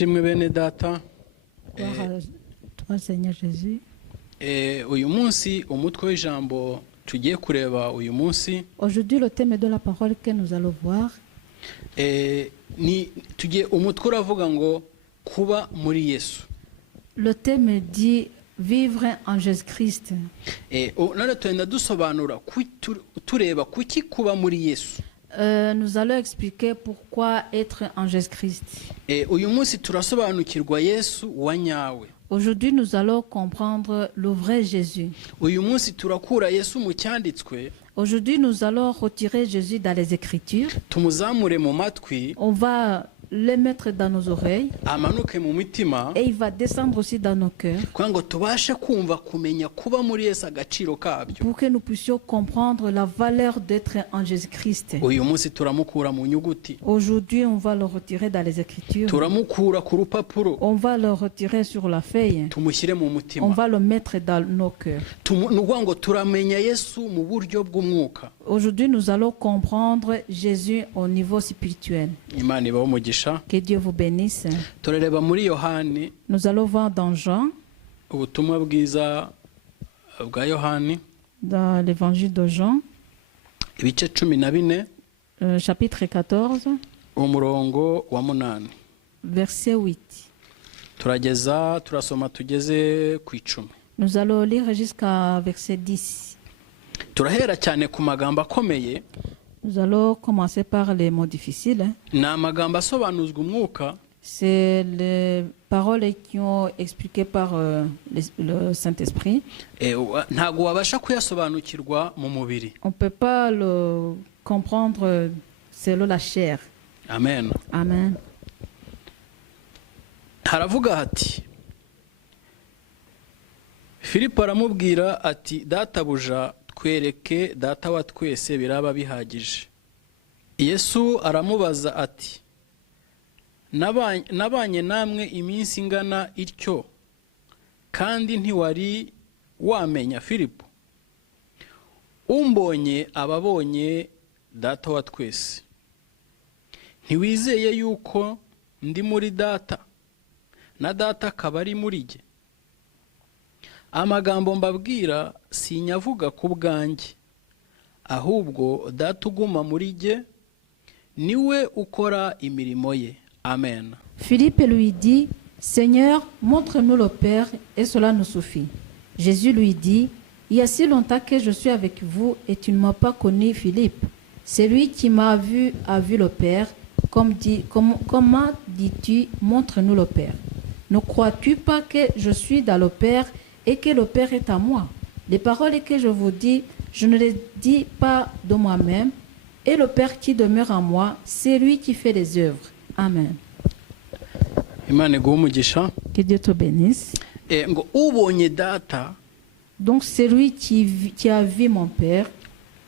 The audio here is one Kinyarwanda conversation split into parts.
Ashimwe bene data. Gloire à toi, Seigneur Jésus. Uyu munsi umutwe w'ijambo tugiye kureba uyu munsi Aujourd'hui, le thème de la parole que nous allons voir, ni tugiye umutwe uravuga ngo kuba muri Yesu. le thème dit vivre en Jésus-Christ. None twenda dusobanura tureba kuki kuba muri Yesu. Nous allons expliquer pourquoi être en Jésus-Christ. Uyu munsi turasobanukirwa Yesu wa nyawe. Aujourd'hui, nous allons comprendre le vrai Jésus. Uyu munsi turakura Yesu mu cyanditswe. Aujourd'hui, nous allons retirer Jésus dans les Écritures. Tumuzamure mu matwi. On va le mettre dans nos oreilles Amanuke mu mitima. et il va descendre aussi dans nos cœurs Kwango tubashe kumva kumenya kuba muri Yesu agaciro kabyo. pour que nous puissions comprendre la valeur d'être en Jésus-Christ. Uyu munsi turamukura mu nyuguti. Aujourd'hui, on va le retirer dans les Écritures. Turamukura ku rupapuro. On va le retirer sur la feuille. Tumushyire mu On mutima. va le mettre dans nos cœurs. Nukuvuga ngo turamenya Yesu mu buryo bw'umwuka. Aujourd'hui, nous allons comprendre Jésus au niveau spirituel. Imana ibaho umugisha. Que Dieu vous bénisse. Turareba muri Yohani, Nous allons voir dans Jean, ubutumwa bwiza bwa Yohani, dans l'évangile de Jean, ibice 14, chapitre 14, umurongo wa 8. verset 8. Turasoma tugeze ku 10. Nous allons lire jusqu'à verset 10. Turahera cyane ku magambo akomeye. Nous allons commencer par les mots difficiles. Ni amagambo asobanuzwa umwuka. C'est les paroles qui ont expliqué par le Saint-Esprit. Ntago wabasha kuyasobanukirwa mu mubiri. On ne peut pas le comprendre selon la chair. Amen. Amen. Haravuga hati, Filipo aramubwira ati databuja twereke data wa twese biraba bihagije. Yesu aramubaza ati, nabanye namwe iminsi ingana ityo kandi ntiwari wamenya Filipo? Umbonye ababonye data wa twese. Ntiwizeye yuko ndi muri data na data akaba ari muri jye? Amagambo mbabwira sinyavuga ku bwanjye, ahubwo data uguma muri jye niwe ukora imirimo ye. Amen. Philippe lui dit, Seigneur, montre-nous le Père et cela nous suffit. Jésus lui dit, il y a si longtemps que je suis avec vous et tu ne m'as pas connu, Philippe. Celui qui m'a vu a vu le Père. Comment dis-tu, montre-nous le Père? Ne crois-tu pas que je suis dans le Père et que le Père est à moi? Les paroles que je vous dis, je ne les dis pas de moi-même, et le Père qui demeure en moi, c'est lui qui fait les œuvres. Amen. Imana iguhe umugisha. Que Dieu te bénisse. Ngo ubonye data, Donc celui qui a vu mon Père,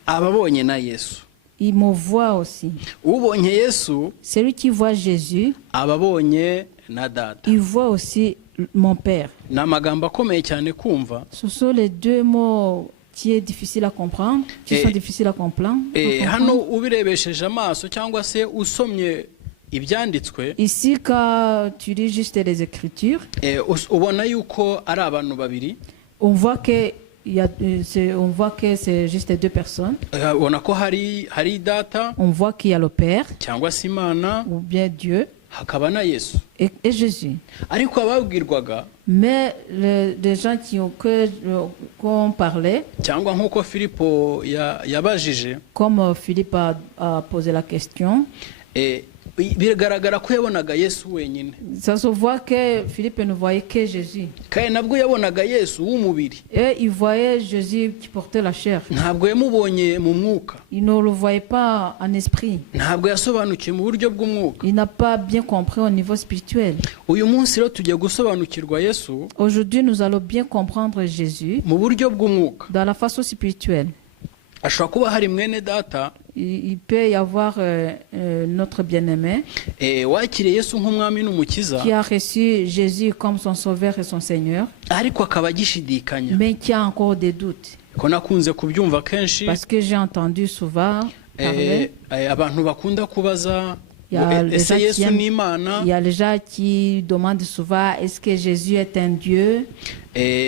ababonye na Yesu. il me voit aussi. Ubonye Yesu, Celui qui voit Jésus, ababonye na data. il voit aussi mon Père. Ni amagambo akomeye cyane kumva. Ce sont les deux mots qui est difficile à comprendre, qui sont difficiles à comprendre. Hano ubirebesheje amaso cyangwa se usomye ibyanditswe, Ici, quand tu lis juste les Écritures, ubona yuko ari abantu babiri. on voit que c'est juste deux personnes. Ubona ko hari data On voit qu'il y a le Père, cyangwa se Imana, ou bien Dieu, hakaba na Yesu. et Jésus. Ariko ababwirwaga, Mais les gens qu'on parlait, cyangwa nk'uko Filipo yabajije, comme Philippe a posé la question, biragaragara ko yabonaga Yesu wenyine. ça se voit que Philippe ne voyait que Jésus. Kandi nabwo yabonaga Yesu w'umubiri. Et il voyait Jésus qui portait la chair. Ntabwo yamubonye mu mwuka. Il ne le voyait pas en esprit. Ntabwo yasobanukiwe mu buryo bw'umwuka. Il n'a pas bien compris au niveau spirituel. Uyu munsi rero tugiye gusobanukirwa Yesu Aujourd'hui, nous allons bien comprendre Jésus mu buryo bw'umwuka. dans la façon spirituelle. Ashobora kuba hari mwene data Il peut y avoir notre bien-aimé wakiriye Yesu nk'umwami n'umukiza, qui a reçu Jésus comme son sauveur et son Seigneur, ariko akaba agishidikanya. mais qui a encore des doutes. Ko nakunze kubyumva kenshi, Parce que j'ai entendu souvent parler. abantu bakunda kubaza Il y a ngo les ese gens qui yesu aiment- ni imana. il y a les gens qui demandent souvent est-ce que Jésus est un Dieu?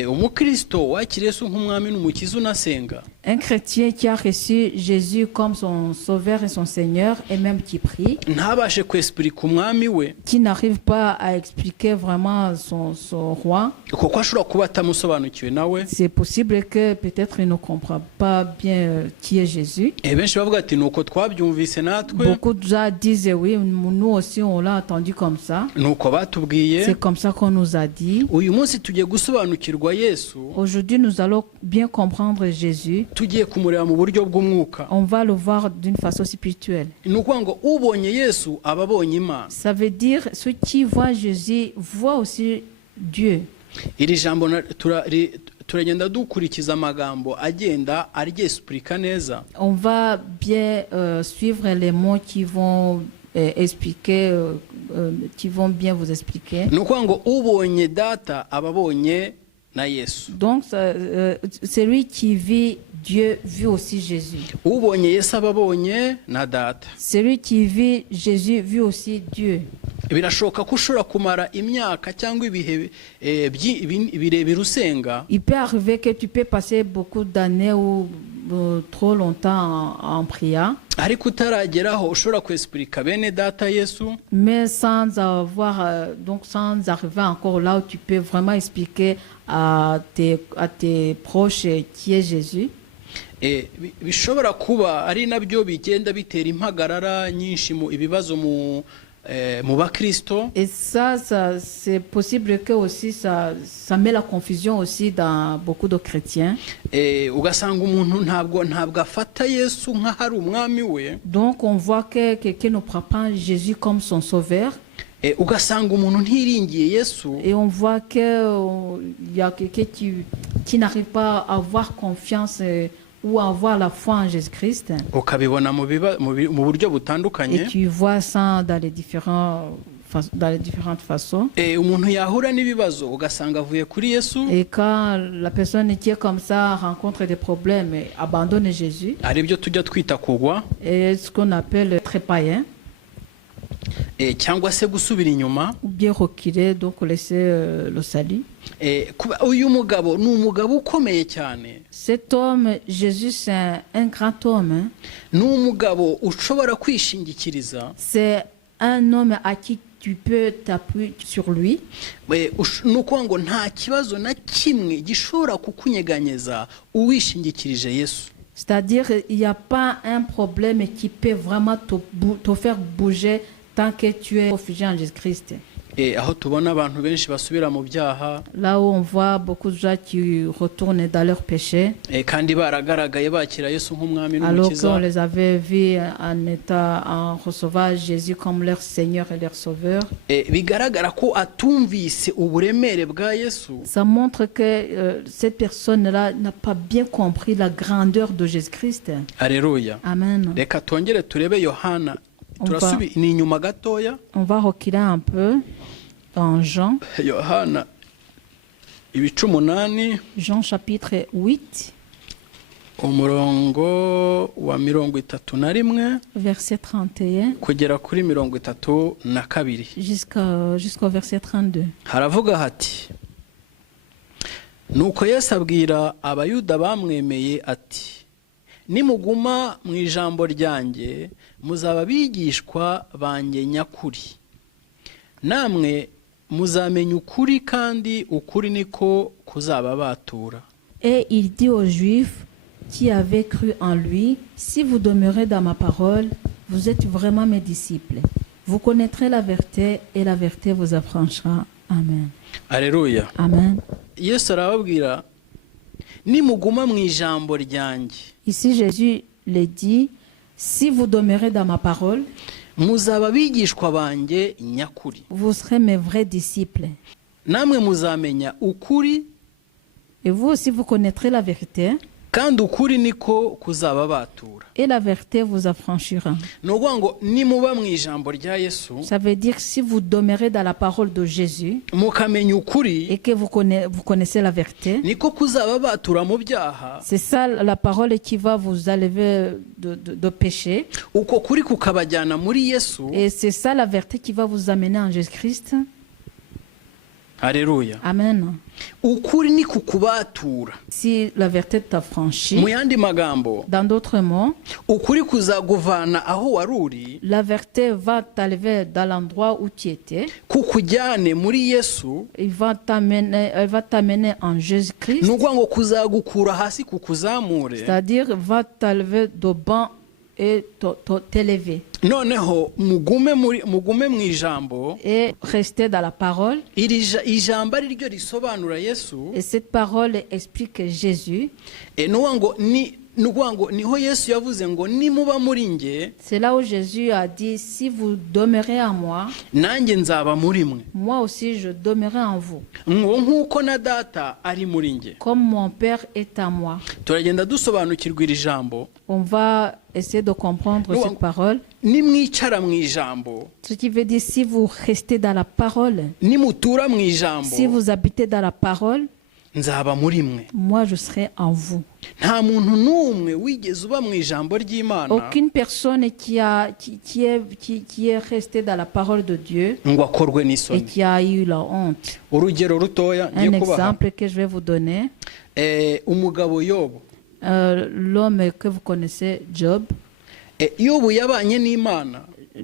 Umukristo wakira yesu nk'umwami n'umukiza unasenga, Un chrétien qui a reçu Jésus comme son sauveur et son Seigneur et même qui prie, ntabashe kwesipurika umwami we qui n'arrive pas à expliquer vraiment son roi, kuko ashobora kuba atamusobanukiwe nawe. c'est possible que peut-être il ne comprend pas bien qui est Jésus. Benshi bavuga ati nuko twabyumvise natwe, Beaucoup de gens disent oui, nous aussi on l'a entendu comme ça. nuko batubwiye. C'est comme ça qu'on nous a dit. Uyu munsi tugiye gusobanukirwa yesu, Aujourd'hui, nous allons bien comprendre Jésus. tugiye kumureba mu buryo bw'umwuka. On va le voir d'une façon spirituelle. Ni ukuvuga ngo ubonye yesu aba abonye imana. Ça veut dire ceux qui voient Jésus voient aussi Dieu. Iri jambo turagenda dukurikiza amagambo agenda aryesipurika neza. On va bien suivre les mots qui vont expliquer, qui vont bien vous expliquer. Ni ukuvuga ngo ubonye data aba abonye na yesu. Donc, celui qui vit Dieu vit aussi Jésus. Ubonye yesu aba abonye na data. Celui qui vit Jésus vit aussi Dieu. Birashoboka ko ushobora kumara imyaka cyangwa ibihe birebire usenga, Il peut arriver que tu peux passer beaucoup d'années ou trop longtemps en prière, ariko utarageraho ushobora kwesipurika bene data yesu, mais sans avoir, donc sans arriver encore là où tu peux vraiment expliquer à tes proches qui est Jésus. bishobora kuba ari nabyo bigenda bitera impagarara nyinshi mu ibibazo mu bakristo. Et ça c'est possible que aussi ça met la confusion aussi dans beaucoup de chrétiens. Ugasanga umuntu ntabwo afata yesu nk'ahari umwami we. Donc on voit que quelqu'un ne prend pas Jésus comme son sauveur. Ugasanga umuntu ntiringiye yesu. Et on voit que il y a quelqu'un qui n'arrive pas à avoir confiance ou à avoir la foi en Jésus-Christ. Ukabibona mu buryo butandukanye. Et tu vois ça dans les différentes façons. Umuntu yahura n'ibibazo ugasanga avuye kuri yesu. Et quand la personne qui est comme ça rencontre des problèmes et abandonne Jésus, ari byo tujya twita kugwa, et ce qu'on appelle trépailler, cyangwa se gusubira inyuma, ou bien reculer, donc laisser le salut. Uyu mugabo ni umugabo ukomeye cyane. Cet homme, Jésus, c'est un grand homme. Ni umugabo ushobora kwishingikiriza. C'est un homme à qui tu peux t'appuyer sur lui. Ni ukuvuga ngo nta kibazo na kimwe gishobora kukunyeganyeza uwishingikirije yesu. C'est-à-dire, il n'y a pas un problème qui peut vraiment te faire bouger tant que tu es réfugié en Jésus-Christ. Aho tubona abantu benshi basubira mu byaha, Là où on voit beaucoup de gens qui retournent dans leurs péchés, kandi baragaragaye bakira yesu nk'umwami alors n'umukiza. qu'on les avait vus en recevant Jésus comme leur Seigneur et leur Sauveur. Bigaragara ko atumvise uburemere bwa yesu. Ça montre que cette personne-là n'a pas bien compris la grandeur de Jésus-Christ. Alléluia. Amen. Reka twongere turebe Yohana. Ni inyuma gatoya. On va reculer un peu dans Jean. Yohana ibice 8. Jean chapitre 8. Umurongo wa 31 verset 31 kugera kuri 32 jusqu'au verset 32. Haravuga hati, nuko Yesu abwira abayuda bamwemeye ati, nimuguma mu ijambo ryanjye muzaba bigishwa banjye nyakuri, namwe muzamenya ukuri kandi ukuri niko kuzababatura. Et il dit aux Juifs qui avaient cru en lui, si vous demeurez dans ma parole, vous êtes vraiment mes disciples. Vous connaîtrez la vérité et la vérité vous affranchira. Amen. Alléluia. Amen. Yesu arababwira, nimuguma mu ijambo ryanjye. Ici Jésus le dit, si vous demeurez dans ma parole, muzaba bigishwa banjye nyakuri, vous serez mes vrais disciples. Namwe muzamenya ukuri, et vous aussi vous connaîtrez la vérité, kandi ukuri niko kuzababatura. Et la vérité vous affranchira. Ni ukuvuga ngo nimuba mu ijambo rya Yesu, Ça veut dire si vous demeurez dans la parole de Jésus mukamenya ukuri, et que vous connaissez la vérité, niko kuzababatura mu byaha, c'est ça la parole qui va vous enlever de péché. uko kuri kukabajyana muri Yesu. Et c'est ça la vérité qui va vous amener en Jésus-Christ. Haleluya. Amen. Ukuri ni kukubatura. Si la vérité t'affranchit, Mu yandi magambo, dans d'autres mots, ukuri kuzaguvana aho waruri, la vérité va t'enlever dans l'endroit où tu étais. kukujyane muri Yesu. Elle va t'amener en Jésus-Christ. Ni ukuvuga ngo kuzagukura hasi kukuzamure. C'est-à-dire, va t'enlever de banc et t'élever. Noneho mugume mu ijambo, Et rester dans la parole. ijambo ari ryo risobanura Yesu. Et cette parole explique Jésus. Ni ukuvuga ngo niho Yesu yavuze ngo nimuba muri nge, C'est là où Jésus a dit, si vous demeurez en moi, nanjye nzaba muri mwe, moi aussi je demeurerai en vous. ngo nk'uko na data ari muri nge. Comme mon Père est en moi. Turagenda dusobanukirwa iri jambo. On va essayer de comprendre cette parole. Nimwicara mu ijambo, Ce qui veut dire, si vous restez dans la parole, nimutura mu ijambo, si vous habitez dans la parole, nzaba muri mwe. moi je serai en vous. Nta muntu n'umwe wigeze uba mu ijambo ry'Imana Aucune personne qui est restée dans la parole de Dieu ngo akorwe et n'isoni. qui a eu la honte. Urugero rutoya Un ngiye kubaha, exemple que je vais vous donner, umugabo Yobu. l'homme que vous connaissez, Job. Yobu yabanye n'Imana,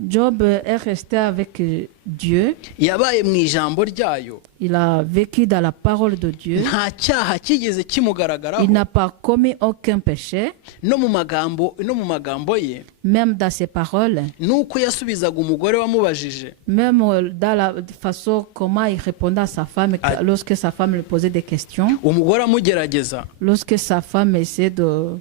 Job est resté avec Dieu. yabaye mu ijambo ryayo, Il a vécu dans la parole de Dieu. nta cyaha kigeze kimugaragaraho. Il n'a pas commis aucun péché, no mu magambo ye, même dans ses paroles, nuko yasubizaga umugore wamubajije. même dans la façon comment il répondait à sa femme lorsque sa femme lui posait des questions, Umugore amugerageza, lorsque sa femme essayait de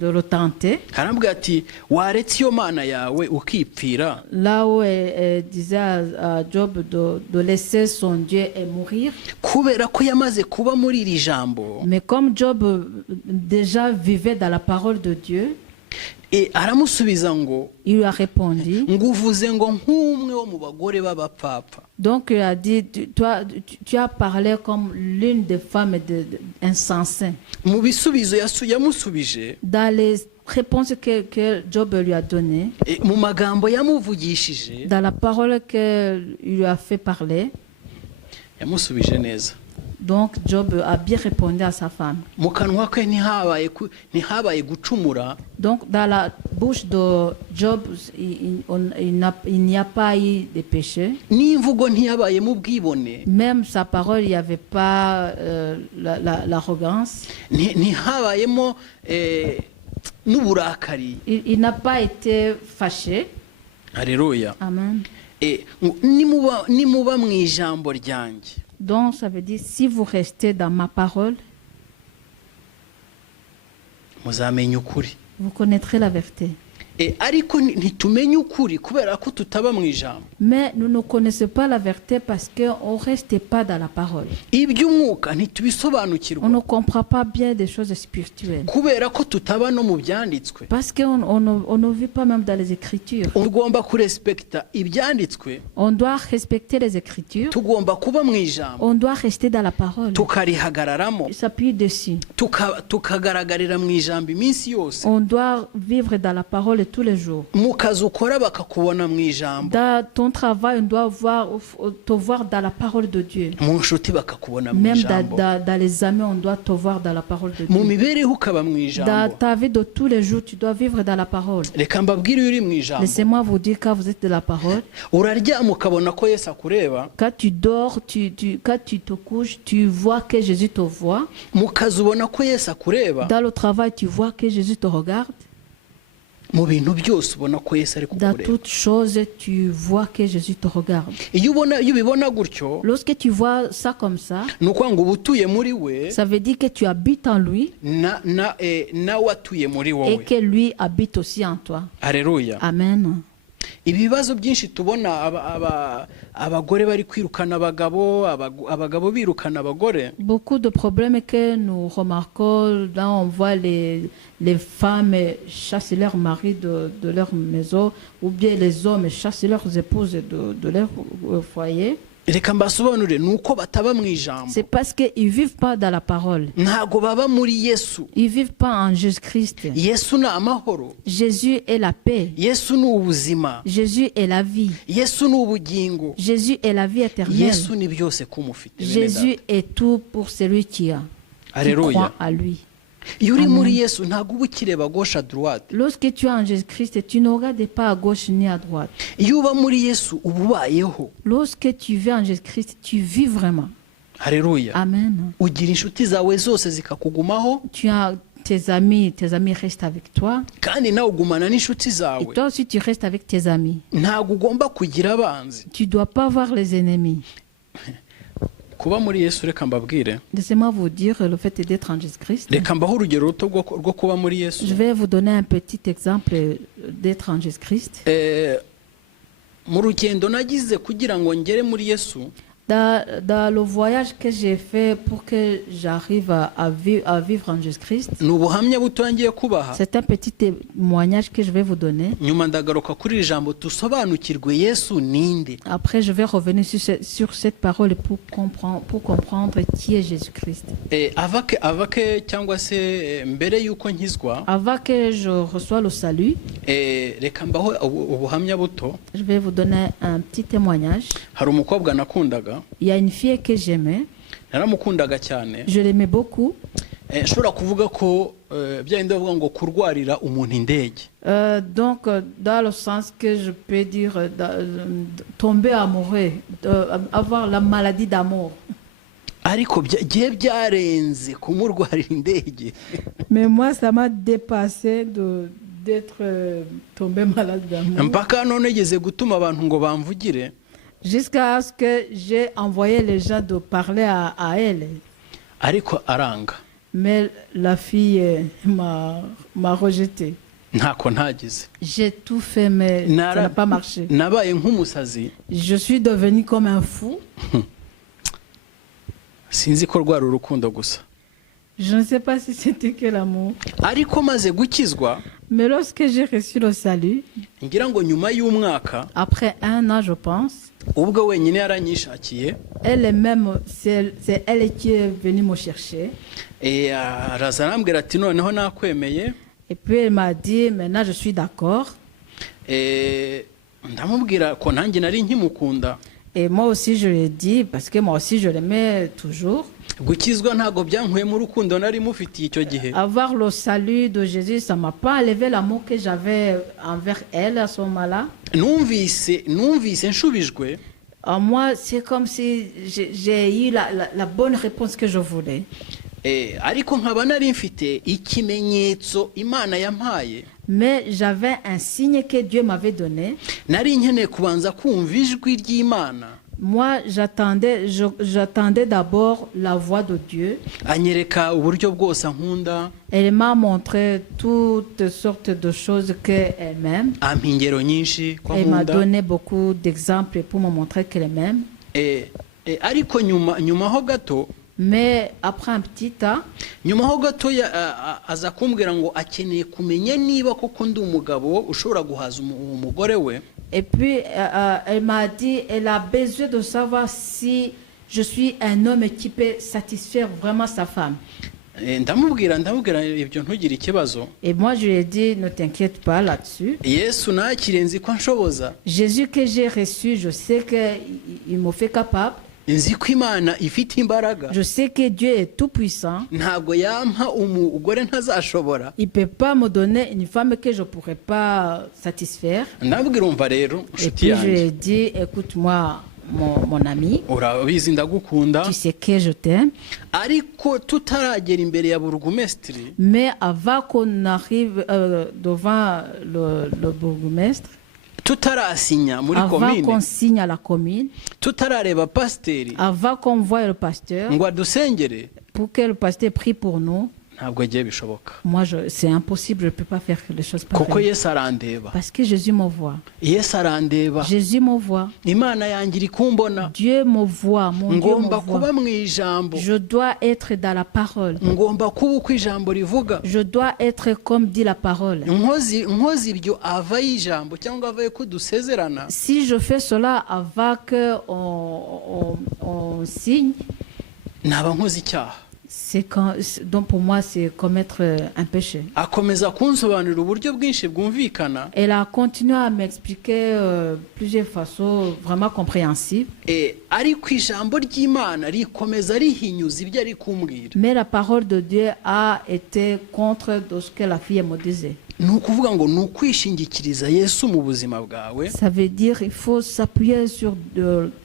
le tenter. arambwira ati waretse iyo mana yawe ukipfira. Là où elle disait à Job de laisser son Dieu et mourir. Kubera ko yamaze kuba muri iri jambo, Mais comme Job déjà vivait dans la parole de Dieu, aramusubiza ngo il lui a répondu. nguvuze ngo nk'umwe wo mu bagore b'abapfapfa. Donc il a dit, tu as parlé comme l'une des femmes insensées. Mu bisubizo yamusubije, Dans les réponses que Job lui a données, mu magambo yamuvugishije, dans la parole qu'il lui a fait parler, yamusubije neza. donc Job a bien répondu à sa femme. Mu kanwa ke ntihabaye gucumura. Donc dans la bouche de Job, il n'y a pas eu de péché. N'imvugo ntiyabaye mu bwibone. Même sa parole, il n'y avait pas l'arrogance. Ntihabayemo n'uburakari. Il n'a pas été fâché. Alléluia. Amen. Nimuba mu ijambo ryanjye. Donc ça veut dire, si vous restez dans ma parole, muzamenya ukuri. vous connaîtrez la vérité. Ariko ntitumenye ukuri kubera ko tutaba mu ijambo. Mais nous ne connaissons pas la vérité parce qu'on ne reste pas dans la parole. Iby'umwuka ntitubisobanukirwa. On ne comprend pas bien des choses spirituelles. Kubera ko tutaba no mu byanditswe. Parce qu'on ne vit pas même dans les Écritures. Tugomba kurespekta ibyanditswe. On doit respecter les Écritures. Tugomba kuba mu ijambo. On doit rester dans la parole. Tukarihagararamo. S'appuyer dessus. Tukagaragarira mu ijambo iminsi yose. On doit vivre dans la parole tous les jours. Mu kazi ukora bakakubona mu ijambo. Dans ton travail, on doit te voir dans la parole de Dieu. Mu nshuti bakakubona mu Même ijambo. dans les amis, on doit te voir dans la parole de Mu Dieu. mibereho ukaba mu Dans ijambo. ta vie de tous les jours, tu dois vivre dans la parole. Reka mbabwire uri mu ijambo. Laissez-moi vous dire, quand vous êtes de la parole, Uraryama ukabona ko Yesu akureba. quand tu dors, quand tu te couches, tu vois que Jésus te voit. Mu kazi ubona ko Yesu akureba. Dans le travail, tu vois que Jésus te regarde. Mu bintu byose ubona ko Yesu ari Dans kukureba. toutes choses, tu vois que Jésus te regarde. Iyo ubibona gutyo, Lorsque tu vois ça comme ça, ni ukuvuga ngo uba utuye muri we, ça veut dire que tu habites en lui nawe atuye muri et wowe. que lui habite aussi en toi. Alléluia. Amen. ibibazo byinshi tubona abagore bari kwirukana abagabo birukana abagore. Beaucoup de problèmes que nous remarquons, là on voit les femmes chasser leurs maris de leur maison, ou bien les hommes chasser leurs épouses de leur foyer. Reka mbasobanurire nuko bataba mu ijambo. C'est parce qu'ils vivent pas dans la parole. Ntago baba muri Yesu. Ils vivent pas en Jésus-Christ. Yesu ni amahoro. Jésus est la paix. Yesu ni ubuzima. Jésus est la vie. Yesu ni ubugingo. Jésus est la vie éternelle. Yesu ni byose kumufite. Jésus est tout pour celui qui croit à lui. Iyo uri muri Yesu ntago uba ukireba gauche à droite. Lorsque tu es en Jésus-Christ, tu ne regardes pas à gauche ni à droite. Iyo uba muri Yesu uba ubayeho. Lorsque tu vis en Jésus-Christ, tu vis vraiment. Alléluia. Amen. Ugira inshuti zawe zose zikakugumaho. Tu as tes amis restent avec toi. Kandi nawe ugumana n'inshuti zawe. Et toi aussi tu restes avec tes amis. Ntago ugomba kugira abanzi. Tu dois pas avoir les ennemis. Kuba muri Yesu reka mbabwire. Laissez-moi vous dire le fait d'être en Jésus-Christ. Reka mbaho urugero ruto rwo kuba muri Yesu. Je vais vous donner un petit exemple d'être en Jésus-Christ. Mu rugendo nagize kugira ngo ngere muri Yesu. Dans le voyage que j'ai fait pour que j'arrive à vivre en Jésus-Christ, c'est un petit témoignage que je vais vous donner. Après, je vais revenir sur cette parole pour comprendre qui est Jésus-Christ. Avant que je reçois le salut, je vais vous donner un petit témoignage. Il y a une fille que j'aimais. Je l'aimais beaucoup. Donc, dans le sens que je peux dire tomber amoureux, avoir la maladie d'amour. Mais moi, ça m'a dépassé d'être tombé malade d'amour. Jusqu'à ce que j'ai envoyé les gens de parler à elle. Mais la fille m'a rejeté. J'ai tout fait, mais ça n'a pas marché. Je suis devenu comme un fou. Je ne sais pas si c'était que l'amour. Mais lorsque j'ai reçu le salut, après 1 an, je pense, elle-même, c'est elle qui est venue me chercher. Et puis elle m'a dit, maintenant je suis d'accord. Et moi aussi je lui ai dit, parce que moi aussi je l'aimais toujours. Avoir le salut de Jésus, ça ne m'a pas enlevé l'amour que j'avais envers elle à ce moment-là. Moi, c'est comme si j'ai eu la bonne réponse que je voulais. Mais j'avais un signe que Dieu m'avait donné. Moi, j'attendais d'abord la voix de Dieu. Elle m'a montré toutes sortes de choses qu'elle m'aime. Elle m'a donné beaucoup d'exemples pour me montrer qu'elle m'aime. Mais après un petit temps, et puis elle m'a dit, elle a besoin de savoir si je suis un homme qui peut satisfaire vraiment sa femme. Et moi je lui ai dit, ne t'inquiète pas là-dessus. Jésus que j'ai reçu, je sais qu'il me fait capable. Je sais que Dieu est tout puissant. Il ne peut pas me donner une femme que je ne pourrais pas satisfaire. Et puis je lui ai dit, écoute-moi mon ami, tu sais que je t'aime. Mais avant qu'on arrive devant le bourgmestre, avant qu'on signe à la commune, avant qu'on voie le pasteur, pour que le pasteur prie pour nous, ntabwo agiye bishoboka Moi, c'est impossible, je ne peux pas faire les choses kuko pareilles. Yesu arandeba, Parce que Jésus me voit. Yesu arandeba, Jésus me voit. Imana yanjye iri kumbona, Dieu me voit. Mon Dieu ngomba me kuba voit. mu ijambo, Je dois être dans la parole. ngomba kuba uko ijambo rivuga. Je dois être comme dit la parole. Nkoze ibyo ava y'ijambo cyangwa avaye ko dusezerana, Si je fais cela avant qu'on signe, naba nkoze icyaha. donc pour moi, c'est commettre un péché. Akomeza kunsobanurira uburyo bwinshi bwumvikana, Elle a continué à m'expliquer plusieurs façons vraiment compréhensibles. ariko ijambo ry'Imana rikomeza rihinyuza ibyo ari kumbwira. Mais la parole de Dieu a été contre de ce que la fille me disait. Ni ukuvuga ngo ni ukwishingikiriza Yesu mu buzima bwawe. Ça veut dire il faut s'appuyer sur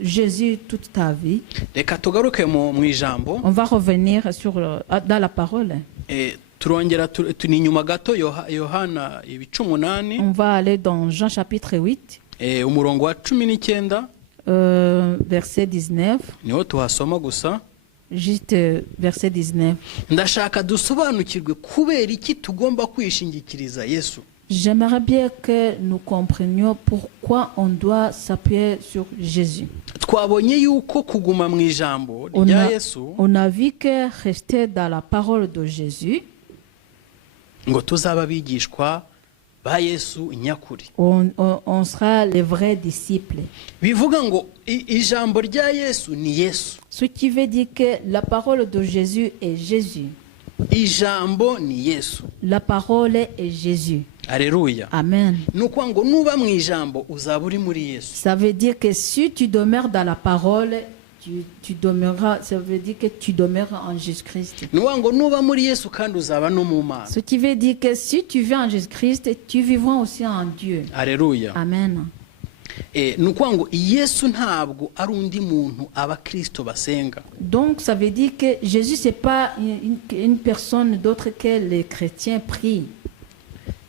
Jésus toute ta vie. Reka tugaruke mu ijambo. On va revenir dans la parole. Turongera tuni inyuma gato Yohana ibice 8. On va aller dans Jean chapitre 8. Umurongo wa 19. Verset 19. Niho tuhasoma gusa. Juste verset 19. Ndashaka dusobanukirwe kubera iki tugomba kwishingikiriza Yesu. J'aimerais bien que nous comprenions pourquoi on doit s'appuyer sur Jésus. Twabonye yuko kuguma mu ijambo rya Yesu, on a vu que rester dans la parole de Jésus, ngo tuzaba bigishwa ba Yesu nyakuri. On sera les vrais disciples. Bivuga ngo ijambo rya Yesu ni Yesu. Ce qui veut dire que la parole de Jésus est Jésus. Ijambo ni Yesu. La parole est Jésus. Alléluia. Amen. Nuko ngo nuba mu ijambo uzaba uri muri Yesu. Ça veut dire que si tu demeures dans la parole, tu demeureras, ça veut dire que tu demeures en Jésus-Christ. Ngo nuba muri Yesu kandi uzaba no mu Mana. Ce qui veut dire que si tu vis en Jésus-Christ, tu vivras aussi en Dieu. Alléluia. Amen. Nuko ngo Yesu ntabwo ari undi muntu abakristo basenga. Donc ça veut dire que Jésus c'est pas une personne d'autre que les chrétiens prient.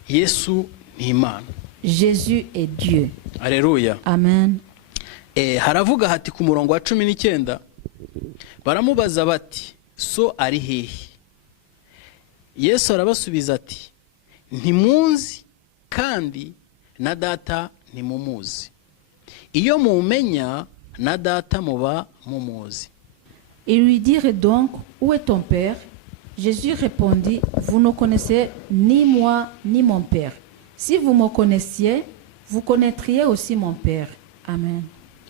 Yesu ni Imana. Jésus est Dieu. Alléluia. Amen. Haravuga hati ku murongo wa 19 baramubaza bati so ari hehe? Yesu arabasubiza ati ntimunzi kandi na data ntimumuzi. Iyo mumenya na data muba mumuzi. Ils lui dirent donc, où est ton père? Jésus répondit, vous ne connaissez ni moi ni mon père. Si vous me connaissiez, vous connaîtriez aussi mon père. Amen.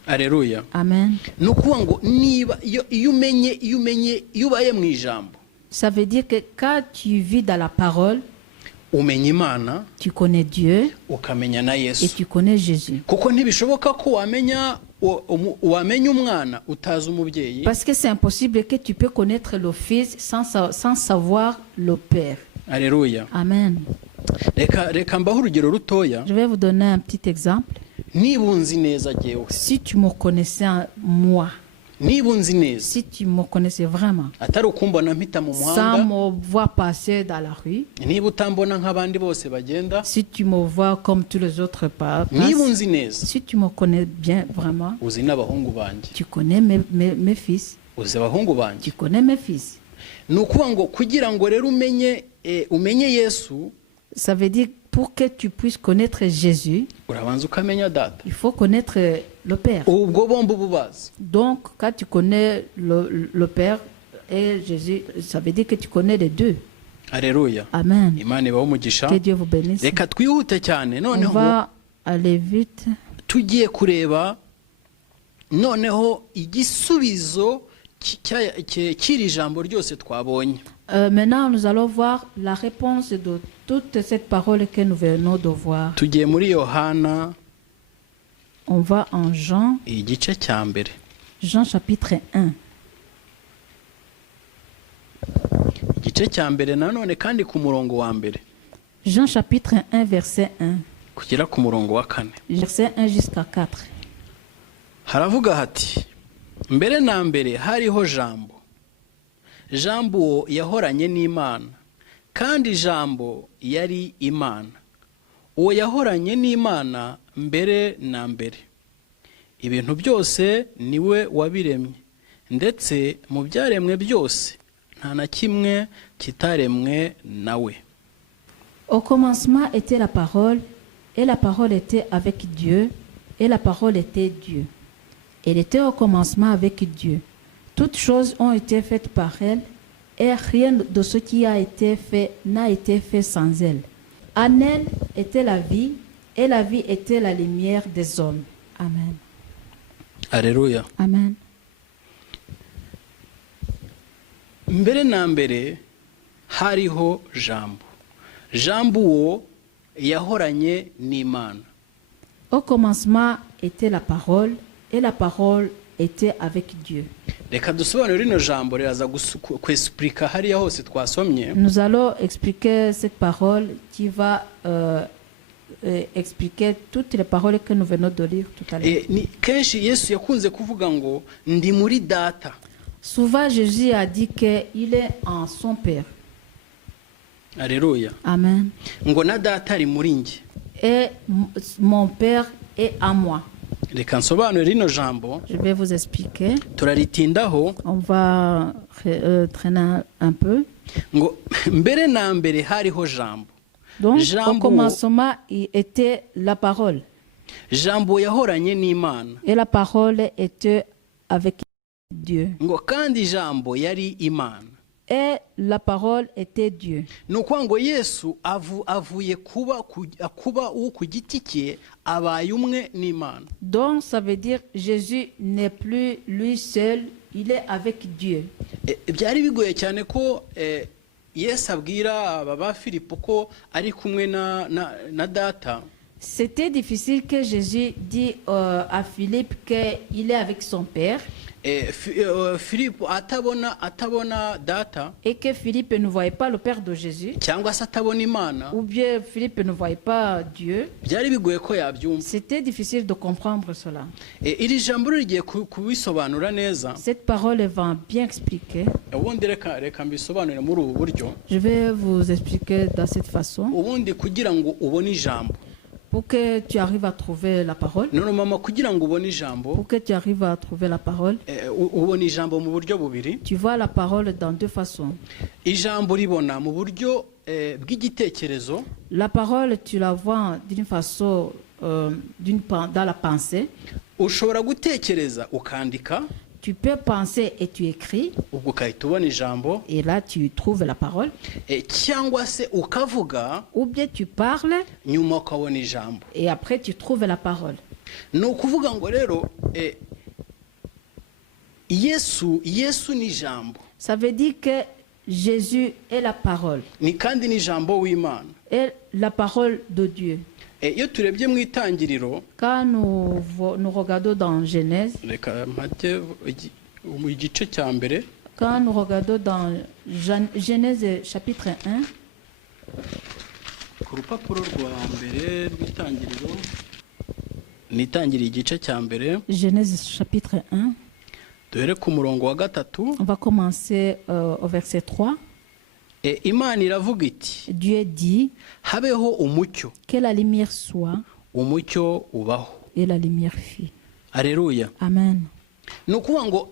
Alléluia. Amen. Nukuvuga ngo niba iyo ubaye mu ijambo. Ça veut dire que quand tu vis dans la parole, umenya Imana, tu connais Dieu, ukamenya na Yesu. et tu connais Jésus. Kuko ntibishoboka ko wamenya umwana utazi umubyeyi. Parce que c'est impossible que tu peux connaître le Fils sans savoir le Père. Alléluia. Amen. Reka mbaho urugero rutoya. Je vais vous donner un petit exemple. Niba unzi neza jewe. Si tu me connaissais moi, niba unzi neza, si tu me connaissais vraiment, atari ukumbona mpita mu muhanda, sans me voir passer dans la rue, niba utambona nk'abandi bose bagenda, si tu me vois comme tous les autres passent, niba unzi neza, si tu me connais bien vraiment, uzi n'abahungu banjye, tu connais mes fils, uzi abahungu banjye, tu connais mes fils. Nukuvuga ngo kugira ngo rero umenye Yesu, ça veut dire pour que tu puisses connaître Jésus, urabanza ukamenya data. Il faut connaître le Père. Ubwo bombi ububazi. Donc, quand tu connais le Père et Jésus, ça veut dire que tu connais les deux. Alléluia. Amen. Imana ibahe umugisha. Que Dieu vous bénisse. Reka twihute cyane noneho. On va aller vite. Tugiye kureba noneho igisubizo cy'iri jambo ryose twabonye. Maintenant, nous allons voir la réponse de toute cette parole que nous venons de voir. Tugiye muri Yohana. On va en Jean. Igice cya mbere. Jean chapitre 1. Igice cya mbere nanone kandi ku murongo wa mbere. Jean chapitre 1 verset 1. Kugera ku murongo wa 4. Verset 1 jusqu'à 4. Haravuga hati mbere na mbere hariho jambo. Jambo yahoranye n'Imana kandi jambo yari Imana. Uwo yahoranye n'Imana mbere na mbere. Ibintu byose niwe wabiremye ndetse mu byaremwe byose nta na kimwe kitaremwe nawe. Au commencement était la parole, et la parole était avec Dieu, et la parole était Dieu. Elle était au commencement avec Dieu. Toutes choses ont été faites par elle, et rien de ce qui a été fait n'a été fait sans elle. En elle était la vie, et la vie était la lumière des hommes. Amen. Alléluia. Amen. Mbere na mbere hariho jambo. Jambo uwo yahoranye n'Imana. Au commencement était la parole, et la parole était avec Dieu. Reka dusobanure rino jambo riraza kwesplika hariya hose twasomye. Nous allons expliquer cette parole qui va expliquer toutes les paroles que nous venons de lire tout à l'heure. Ni kenshi Yesu yakunze kuvuga ngo ndi muri data. Souvent Jésus a dit qu'il est en son Père. Alléluia. Amen. Ngo na data ari muri nge. Et mon Père est en moi. Reka nsobanure rino jambo. Je vais vous expliquer. Turaritindaho. On va traîner un peu. Ngo mbere na mbere hariho jambo. Donc, Jambo, au commencement, il était la parole. Jambo yahoranye n'Imana. Et la parole était avec Dieu. Ngo kandi jambo yari Imana. Et la parole était Dieu. Nuko ngo Yesu avuye kuba uwo ku giti cye abaye umwe n'Imana. Donc ça veut dire Jésus n'est plus lui seul, il est avec Dieu. Byari bigoye cyane ko Yesu abwira aba Filipo ko ari kumwe na data. C'était difficile que Jésus dit à Philippe qu'il est avec son Père. Philippe atabona data. Et que Philippe ne voyait pas le Père de Jésus. Cyangwa se atabona Imana. Ou bien Philippe ne voyait pas Dieu. Byari bigoye ko yabyumva. C'était difficile de comprendre cela. Iri jambo rigiye kubisobanura neza. Cette parole va bien expliquer. Ubundi reka mbisobanure muri ubu buryo. Je vais vous expliquer de cette façon. Ubundi kugira ngo ubone ijambo. Pour que tu arrives à trouver la parole. None mama kugira ngo ubone ijambo. Pour que tu arrives à trouver la parole. Ubone ijambo mu buryo bubiri. Tu vois la parole dans deux façons. Ijambo ribona mu buryo bw'igitekerezo. La parole tu la vois d'une façon dans la pensée. Ushobora gutekereza ukandika. Tu peux penser et tu écris. Ubwo ukahita ubona ijambo. Et là tu trouves la parole. Cyangwa se ukavuga. Ou bien tu parles. Nyuma ukabona ijambo. Et après tu trouves la parole. Ni ukuvuga ngo rero Yesu ni ijambo. Ça veut dire que Jésus est la parole. Ni kandi ni ijambo w'Imana. Et la parole de Dieu. Iyo turebye mu itangiriro. Quand nous regardons dans Genèse. Reka mpate mu gice cya mbere. Quand nous regardons dans Genèse chapitre 1. Ku rupapuro rwa mbere rw'itangiriro. Nitangiriye igice cya mbere. Genèse chapitre 1. Duhere ku murongo wa gatatu. On va commencer au verset 3. Imana iravuga iti. Dieu dit. Habeho umucyo. Que la lumière soit. Umucyo ubaho. Et la lumière fut. Alléluia. Amen. Nukuvuga ngo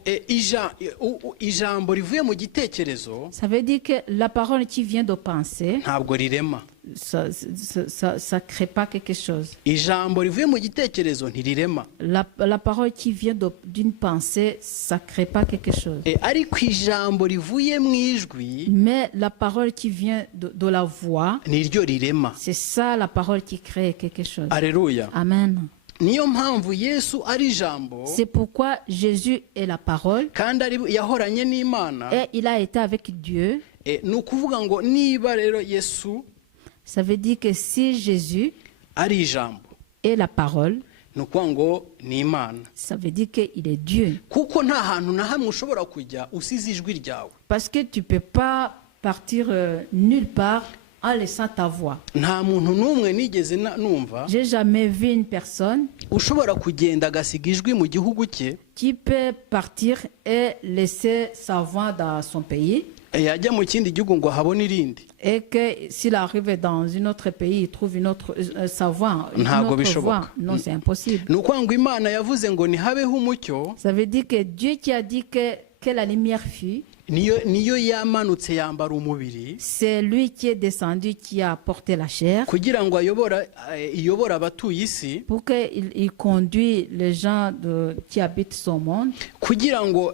ijambo rivuye mu gitekerezo. Ça veut dire que la parole qui vient de penser. Ntabwo rirema. Ça crée pas quelque chose. Ijambo rivuye mu gitekerezo ntirirema. La parole qui vient d'une pensée, ça crée pas quelque chose. Ariko ijambo rivuye mu ijwi. Mais la parole qui vient de la voix. Niryo rirema. C'est ça la parole qui crée quelque chose. Alléluia. Amen. Niyo mpamvu Yesu ari ijambo. C'est pourquoi Jésus est la parole. Kandi yahoranye n'Imana. Et il a été avec Dieu. Ni ukuvuga ngo niba rero Yesu. Ça veut dire que si Jésus ari ijambo. Est la parole. Ni ukuvuga ngo ni Imana. Ça veut dire qu'il est Dieu. Kuko nta hantu na hamwe ushobora kujya usize ijwi ryawe. Parce que tu peux pas partir nulle part en laissant ta voix. Nta muntu n'umwe nigeze numva. J'ai jamais vu une personne ushobora kugenda agasiga ijwi mu gihugu cye. Qui peut partir et laisser sa voix dans son pays. Yajya mu kindi gihugu ngo habone irindi. Et que s'il arrive dans un autre pays, il trouve une autre sa voix. Ntabwo bishoboka. Non, c'est impossible. Ni ukuvuga ngo Imana yavuze ngo ntihabeho umucyo. Ça veut dire que Dieu qui a dit que la lumière fut. niyo yamanutse yambara umubiri C'est lui qui est descendu, qui a porté la chair, kugira ngo iyobora abatuye isi, pour qu'il conduise les gens qui habitent ce monde, kugira ngo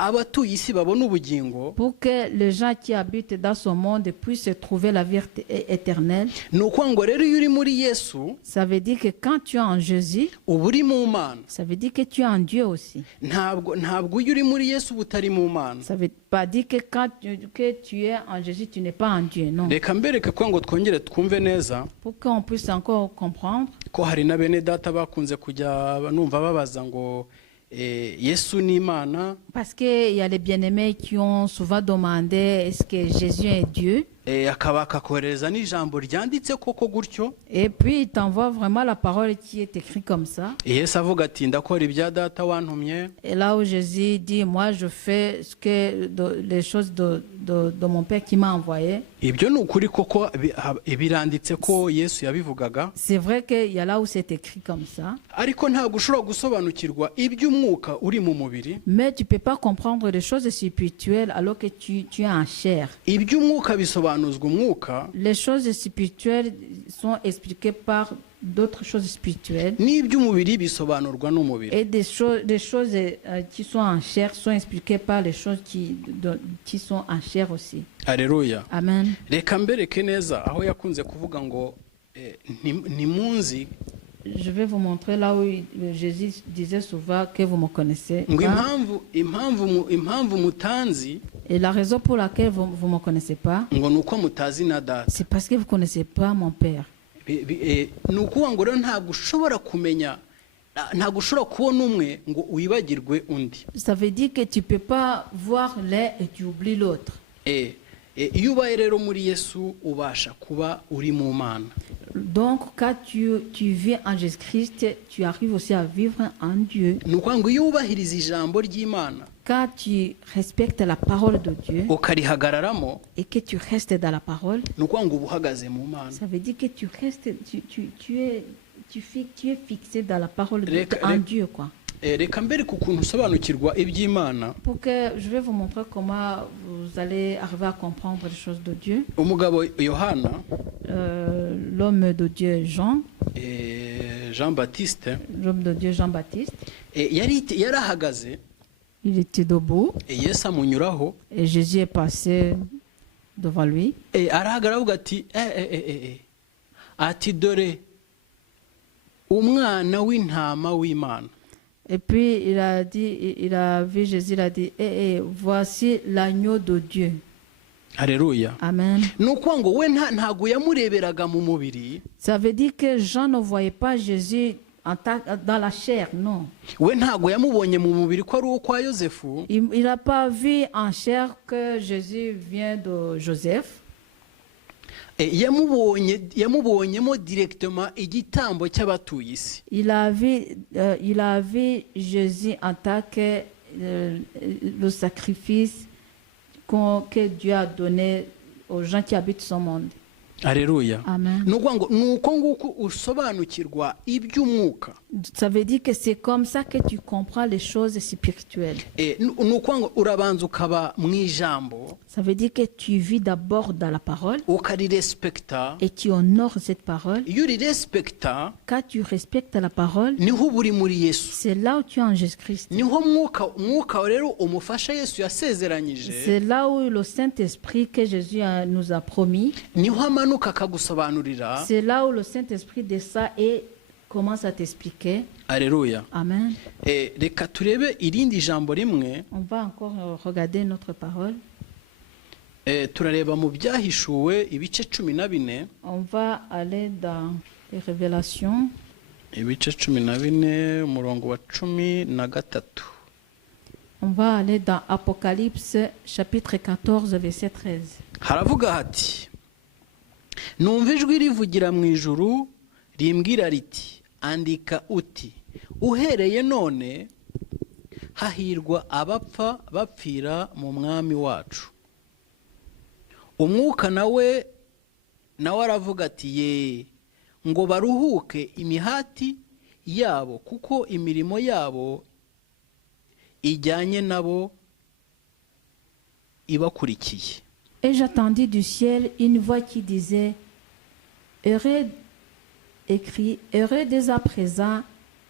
abatuye isi babone ubugingo. pour que les gens qui habitent dans ce monde puissent trouver la vie éternelle. Ni ukuvuga ngo rero iyo uri muri Yesu Ça veut dire que quand tu es en Jésus, uba uri mu Mana. ça veut dire que tu es en Dieu aussi. Ntabwo iyo uri muri Yesu uba utari mu Mana. Ça ne veut pas dire que quand tu es en Jésus, tu n'es pas en Dieu, non. Reka mbereke kugira ngo twongere twumve neza Pour qu'on puisse encore comprendre, ko hari na bene data bakunze kujya numva babaza ngo Yesu ni Imana. parce qu'il y a les bien-aimés qui ont souvent demandé est-ce que Jésus est Dieu, akaba akakohereza n'ijambo ryanditse koko gutyo. et puis il t'envoie vraiment la parole qui est écrite comme ça. Yesu avuga ati ndakora ibya data wantumye. Et là où Jésus dit moi je fais les choses de mon Père qui m'a envoyé. Ibyo ni ukuri koko biranditse ko Yesu yabivugaga. C'est vrai qu'il y a là où c'est écrit comme ça. Ariko ntabwo ushobora gusobanukirwa iby'umwuka uri mu mubiri. Mais tu ne peux pas comprendre les choses spirituelles alors que tu es en chair. Iby'umwuka bisobanuzwa umwuka. Les choses spirituelles sont expliquées par d'autres choses spirituelles. N'iby'umubiri bisobanurwa n'umubiri. Et des choses qui sont en chair sont expliquées par les choses qui sont en chair aussi. Alléluia. Amen. Reka mbereke neza aho yakunze kuvuga ngo ntimunzi. Je vais vous montrer là où Jésus disait souvent que vous me connaissez. Ngo impamvu mutanzi. Et la raison pour laquelle vous ne me connaissez pas, ngo nuko mutazi na data. c'est parce que vous ne connaissez pas mon Père. Ni ukuvuga ngo rero ntabwo ushobora kumenya, ntabwo ushobora kubona umwe ngo wibagirwe undi. Ça veut dire que tu ne peux pas voir l'un et tu oublies l'autre. Iyo ubaye rero muri Yesu ubasha kuba uri mu Mana. Donc quand tu vis en Jésus-Christ, tu arrives aussi à vivre en Dieu. Ni ukuvuga ngo iyo wubahiriza ijambo ry'Imana Quand tu respectes la parole de Dieu ukarihagararamo, et que tu restes dans la parole, ni ukuvuga ngo uba uhagaze mu Mana. ça veut dire que tu restes, tu es fixé dans la parole de Dieu, en Dieu, quoi. Reka mbereke ukuntu usobanukirwa iby'Imana. Pour que je vais vous montrer comment vous allez arriver à comprendre les choses de Dieu. Umugabo Yohana, l'homme de Dieu Jean-Baptiste, l'homme de Dieu Jean-Baptiste, yarahagaze, il était debout Yesu amunyuraho, et Jésus est passé devant lui. arahagarara avuga ati ati dore umwana w'intama w'Imana. Et puis il a vu Jésus, il a dit voici l'agneau de Dieu. Alléluia. Amen. Ni ukuvuga ngo we ntabwo yamureberaga mu mubiri. Ça veut dire que Jean ne voyait pas Jésus dans la chair, non. We ntabwo yamubonye mu mubiri ko ari uwo kwa Yosefu. Il n'a pas vu en chair que Jésus vient de Joseph. Yamubonyemo directement igitambo cy'abatuye isi. Il a vu Jésus en tant que le sacrifice que Dieu a donné aux gens qui habitent ce monde. Alléluia. Amen. Ni ukuvuga ngo ni uko nguko usobanukirwa iby'umwuka. Ça veut dire que c'est comme ça que tu comprends les choses spirituelles. Ni ukuvuga ngo urabanza ukaba mu ijambo. Ça veut dire que tu vis d'abord dans la parole ukarirespekta, et tu honores cette parole. iyo urirespekta, Quand tu respectes la parole, niho uba uri muri Yesu. c'est là où tu es en Jésus-Christ. Niho mwuka rero umufasha Yesu yasezeranyije. C'est là où le Saint-Esprit que Jésus nous a promis. Niho amanuka akagusobanurira. C'est là où le Saint-Esprit descend et commence à t'expliquer. Alléluia. Amen. Reka turebe irindi jambo rimwe. On va encore regarder notre parole. Turareba mu byahishuwe ibice 14. On va aller dans les révélations. Ibice 14 umurongo wa 13. On va aller dans Apocalypse chapitre 14 verset 13. Haravuga hati: numva ijwi rivugira mu ijuru rimbwira riti andika uti uhereye none hahirwa abapfa bapfira mu mwami wacu. Umwuka nawe aravuga ati ye ngo baruhuke imihati yabo kuko imirimo yabo ijyanye nabo ibakurikiye. Et j'attendis du ciel une voix qui disait, heureux dès à présent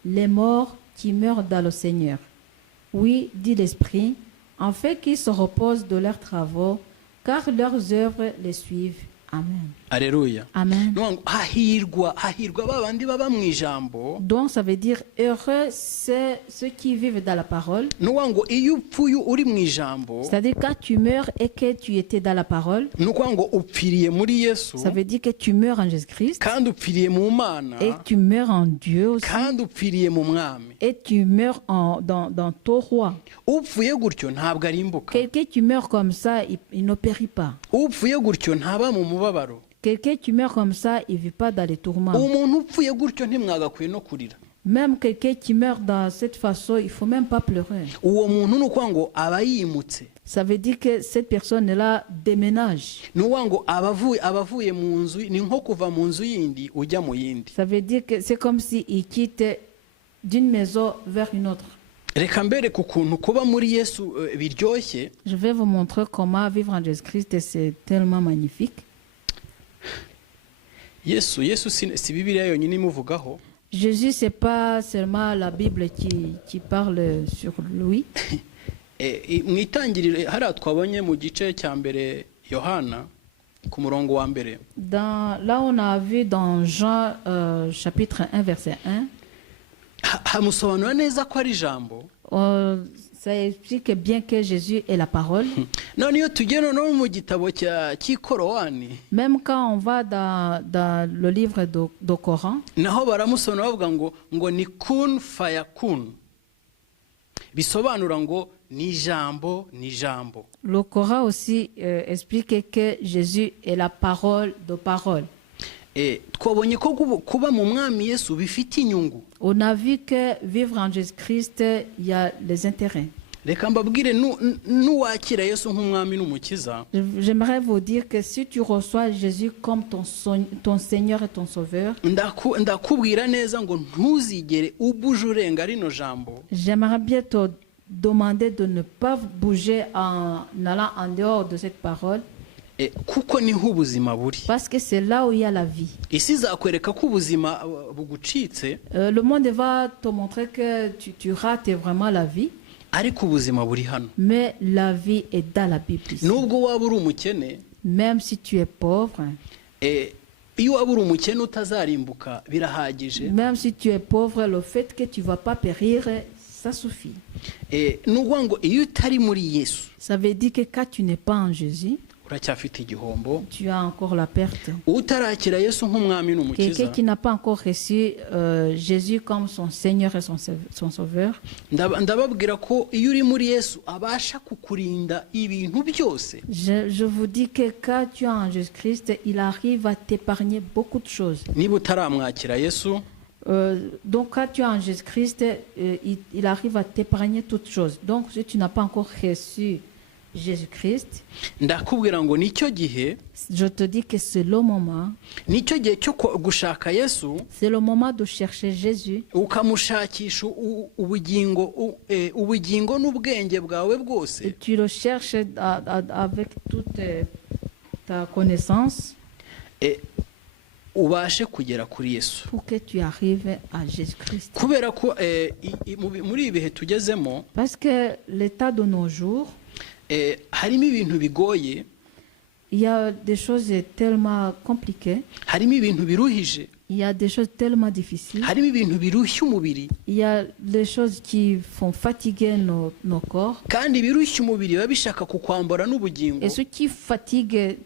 les morts qui meurent dans le Seigneur. Oui, dit l'Esprit, en fait qu'ils se reposent de leurs travaux, car leurs œuvres les suivent. Amen. Alléluia. Amen. hahirwa ba bandi baba mu ijambo. Donc ça veut dire heureux c'est ceux qui vivent dans la parole. Ngo iyo upfuye uri mu ijambo. C'est-à-dire quand tu meurs et que tu étais dans la parole. Ngo upfiriye muri Yesu. Ça veut dire que tu meurs en Jésus-Christ. Kandi upfiriye mu Mana. Et tu meurs en Dieu aussi. Kandi upfiriye mu Mwami. Et tu meurs dans ton roi. Upfuye gutyo ntabwo arimbuka. Quelqu'un qui meurt comme ça, il ne périt pas. Upfuye gutyo ntaba mu mubabaro. Quelqu'un qui meurt comme ça, il ne vit pas dans les tourments. Umuntu upfuye gutyo ntimwagakwiye no kurira. Même quelqu'un qui meurt dans cette façon, il ne faut même pas pleurer. Uwo muntu nuko ngo aba yimutse. Ça veut dire que cette personne-là déménage. Ngo abavuye mu nzu ni nko kuva mu nzu yindi ujya mu yindi. Ça veut dire que c'est comme s'il quitte d'une maison vers une autre. Reka mbere kukuntu kuba muri Yesu biryoshye. Je vais vous montrer comment vivre en Jésus-Christ et c'est tellement magnifique. Yesu si Bibiliya yonyine imuvugaho. Jésus, c'est pas seulement la Bible qui parle sur lui. Mu itangiriro hariya twabonye mu gice cya mbere Yohana ku murongo wa mbere. Là on a vu dans Jean chapitre 1 verset 1. Hamusobanura neza ko ari ijambo. Ça explique bien que Jésus est la parole. None iyo tugenda no mu gitabo cy'Ikorowani. Même quand on va dans le livre du Coran. Naho baramusobanura bavuga ngo ni kun fayakun. Bisobanura ngo ni jambo. Le Coran aussi explique que Jésus est la parole de parole. Twabonye ko kuba mu Mwami Yesu bifite inyungu. On a vu que vivre en Jésus-Christ, il y a les intérêts. Reka mbabwire nuwakira Yesu nk'umwami n'umukiza. J'aimerais vous dire que si tu reçois Jésus comme ton Seigneur et ton Sauveur, ndakubwira neza ngo ntuzigere ubuje urenga rino jambo. J'aimerais bien te demander de ne pas bouger en allant en dehors de cette parole. Kuko niho ubuzima buri. Parce que c'est là où il y a la vie. Isi izakwereka ko ubuzima bugucitse. Le monde va te montrer que tu rates vraiment la vie. Ariko ubuzima buri hano. Mais la vie est dans la Bible. Nubwo waba uri umukene. Même si tu es pauvre. Iyo waba uri umukene utazarimbuka birahagije. Même si tu es pauvre, le fait que tu vas pas périr, ça suffit. Nubwo ngo iyo utari muri Yesu. Ça veut dire que quand tu n'es pas en Jésus, tu as encore la perte. Quelqu'un qui n'a pas encore reçu Jésus comme son Seigneur et son Sauveur. Je vous dis que quand tu es en Jésus-Christ, il arrive à t'épargner beaucoup de choses. Donc quand tu es en Jésus-Christ, il arrive à t'épargner toutes choses. Donc si tu n'as pas encore reçu Jésus-Christ, je te dis que c'est le moment. C'est le moment de chercher Jésus. Et tu le cherches avec toute ta connaissance. Pour que tu arrives à Jésus-Christ. Parce que l'état de nos jours, il y a des choses tellement compliquées. Il y a des choses tellement difficiles. Il y a des choses qui font fatiguer nos corps. Et ce qui fatigue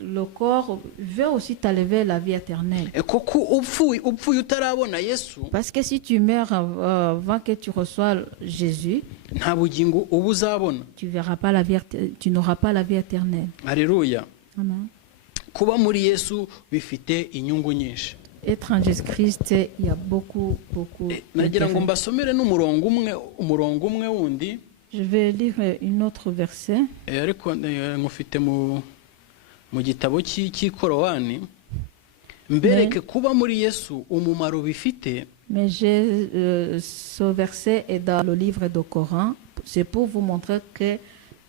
le corps veut aussi t'enlever la vie éternelle. Parce que si tu meurs avant que tu reçoives Jésus, tu verras pas la vie, tu n'auras pas la vie éternelle. Alléluia. Amen. Être en Jésus-Christ, il y a beaucoup. Je vais lire une autre verset. Mais ce verset est dans le livre du Coran. C'est pour vous montrer que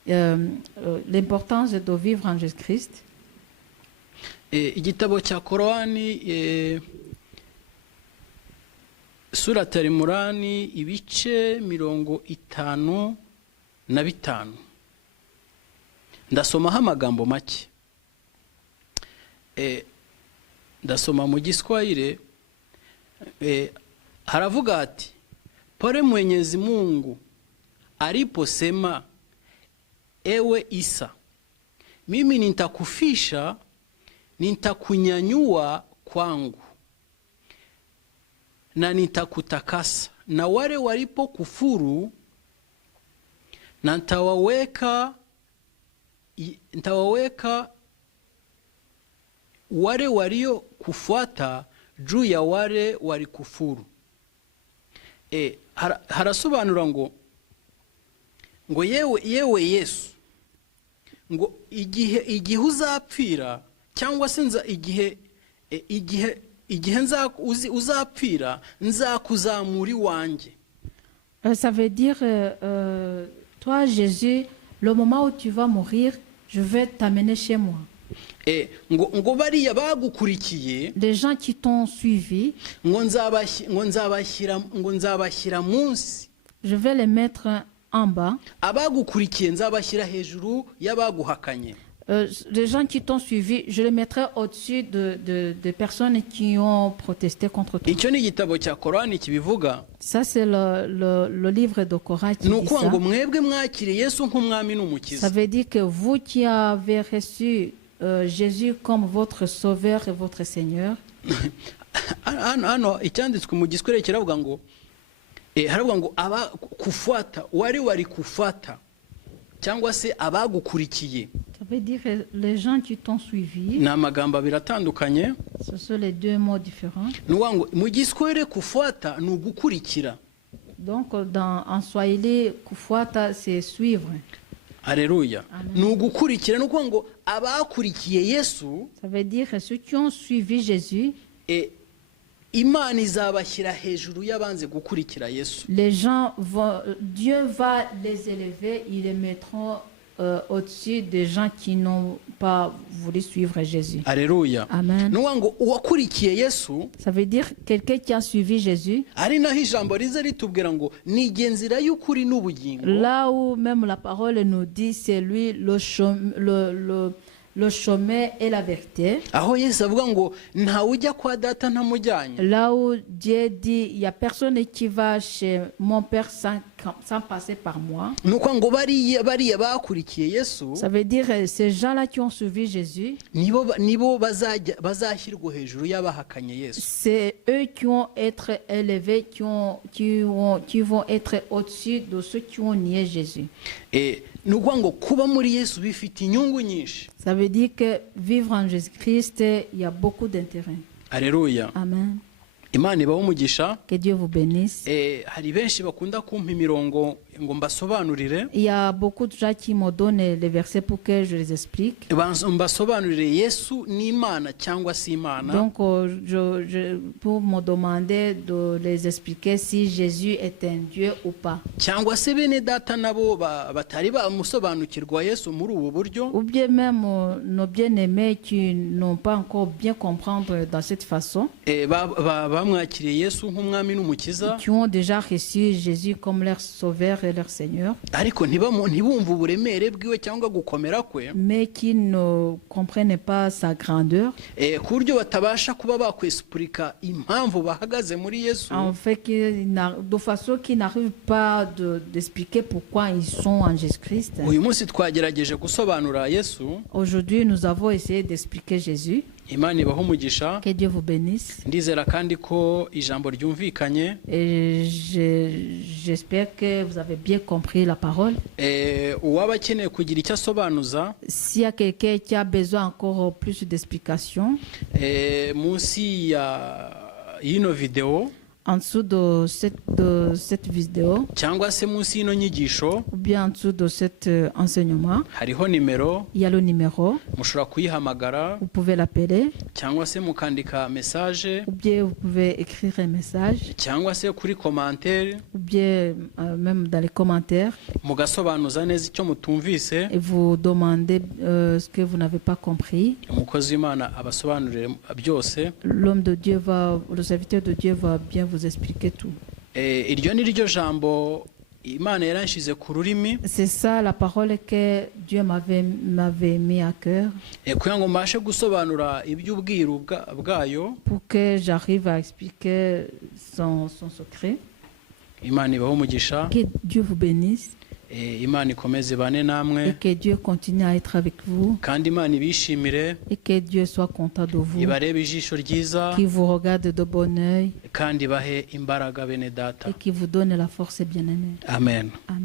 l'importance de vivre en Jésus-Christ. igitabo cya korowani surata rimurani ibice 55 ndasomaho amagambo make ndasoma mu Giswahili haravuga ati pale Mwenyezi Mungu aliposema ewe Isa mimi nitakufisha nitakunyanyua kwangu na nitakutakasa na wale walipo kufuru na nitawaweka wale walio kufuata juu ya wale walikufuru. Harasobanura ngo yewe Yesu ngo igihe uzapfira cyangwa se igihe uzapfira nzakuzamura iwanjye. Ça veut dire toi Jésus, le moment où tu vas mourir, je vais t'amener chez moi. ngo bariya bagukurikiye, Les gens qui t'ont suivi, ngo nzabashyira munsi, je vais les mettre en bas. abagukurikiye nzabashyira hejuru y'abaguhakanye. Les gens qui t'ont suivi, je les mettrai au-dessus des personnes qui ont protesté contre toi. Icyo ni igitabo cya Korani kibivuga. Ça, c'est le livre de Coran qui dit Nuko ça. ngo mwebwe mwakiriye Yesu nk'umwami n'umukiza. Ça veut dire que vous qui avez reçu Jésus comme votre sauveur et votre Seigneur. Hano icyanditswe mu Giswahili kiravuga ngo haravuga ngo aba kufuata wari kufuata cyangwa se abagukurikiye. Ça veut dire que les gens qui t'ont suivi. Ni amagambo abiri atandukanye. Ce sont les deux mots différents. Nuwa ngo mu Giswahili kufuata ni ugukurikira. Donc en Swahili kufuata c'est suivre. Alléluia. Ni ugukurikira nuko ngo abakurikiye Yesu. Ça veut dire que ceux qui ont suivi Jésus. Imana izabashyira hejuru y'abanze gukurikira Yesu. Les gens vont, Dieu va les élever, ils les mettront au-dessus des gens qui n'ont pas voulu suivre Jésus. Alléluia. Amen. Nuwa ngo uwakurikiye Yesu. Ça veut dire quelqu'un qui a suivi Jésus. Ari naho ijambo riza ritubwira ngo ni igenzira y'ukuri n'ubugingo. Là où même la parole nous dit c'est lui le chemin et la vérité. Aho Yesu avuga ngo ntawe ujya kwa data ntamujyanye. Là où Dieu dit il y a personne qui va chez mon Père sans passer par moi. Nuko ngo bariya bakurikiye Yesu. Ça veut dire ces gens-là qui ont suivi Jésus. Nibo bazashyirwa hejuru y'abahakanye Yesu. C'est eux qui vont être élevés, qui vont être au-dessus de ceux qui ont nié Jésus. Nuko ngo kuba muri Yesu bifite inyungu nyinshi. Ça veut dire que vivre en Jésus-Christ, il y a beaucoup d'intérêt. Alléluia. Amen. Imana ibaho umugisha. Que Dieu vous bénisse. Hari benshi bakunda kumpa imirongo ngo mbasobanurire. Il y a beaucoup de gens qui me donnent les versets pour que je les explique. Mbasobanurire Yesu ni Imana cyangwa si Imana. Donc pour me demander de les expliquer si Jésus est un Dieu ou pas. Cyangwa se bene data nabo batari bamusobanukirwa Yesu muri ubu buryo. Ou bien même nos bien-aimés qui n'ont pas encore bien comprendre dans cette façon. Bamwakiriye Yesu nk'umwami n'umukiza. Qui ont déjà reçu Jésus comme leur sauveur et leur Seigneur. Ariko ntibumva uburemere bwiwe cyangwa gukomera kwe. Mais qui ne comprennent pas sa grandeur. Ku buryo batabasha kuba bakwesipurika impamvu bahagaze muri Yesu. En fait, de façon qu'ils n'arrivent pas d'expliquer pourquoi ils sont en Jésus-Christ. Uyu munsi twagerageje gusobanura Yesu. Aujourd'hui, nous avons essayé d'expliquer Jésus. Imana ibaho umugisha. Que Dieu vous bénisse. Ndizera kandi ko ijambo ryumvikanye. Et j'espère que vous avez bien compris la parole. Uwaba akeneye kugira icyo asobanuza. S'il y a quelqu'un qui a besoin encore plus d'explications. Munsi y'ino vidéo. en dessous de cette vidéo, cyangwa se munsi y'ino nyigisho ou bien en dessous de cet enseignement, hariho nimero il y a le numéro. mushobora kuyihamagara Vous pouvez l'appeler, cyangwa se mukandika message ou bien vous pouvez écrire un message, cyangwa se kuri commentaire ou bien même dans les commentaires, mugasobanuza neza icyo mutumvise, et vous demandez ce que vous n'avez pas compris. umukozi w'Imana abasobanurire byose. L'homme de Dieu le serviteur de Dieu va bien vous expliquer tout. Iryo ni ryo jambo Imana yaranshize ku rurimi C'est ça la parole que Dieu m'avait mis à cœur kugira ngo mbashe gusobanura iby'ubwiru bwayo. pour que j'arrive à expliquer son secret. Imana ibahe umugisha, Que Dieu vous bénisse Imana ikomeze ibane namwe, et que Dieu continue à être avec vous kandi Imana ibishimire, et que Dieu soit content de vous, ibarebe ijisho ryiza, qui vous regarde de bon œil kandi ibahe imbaraga bene data. et qui vous donne la force bien-aimée. Amen. Amen.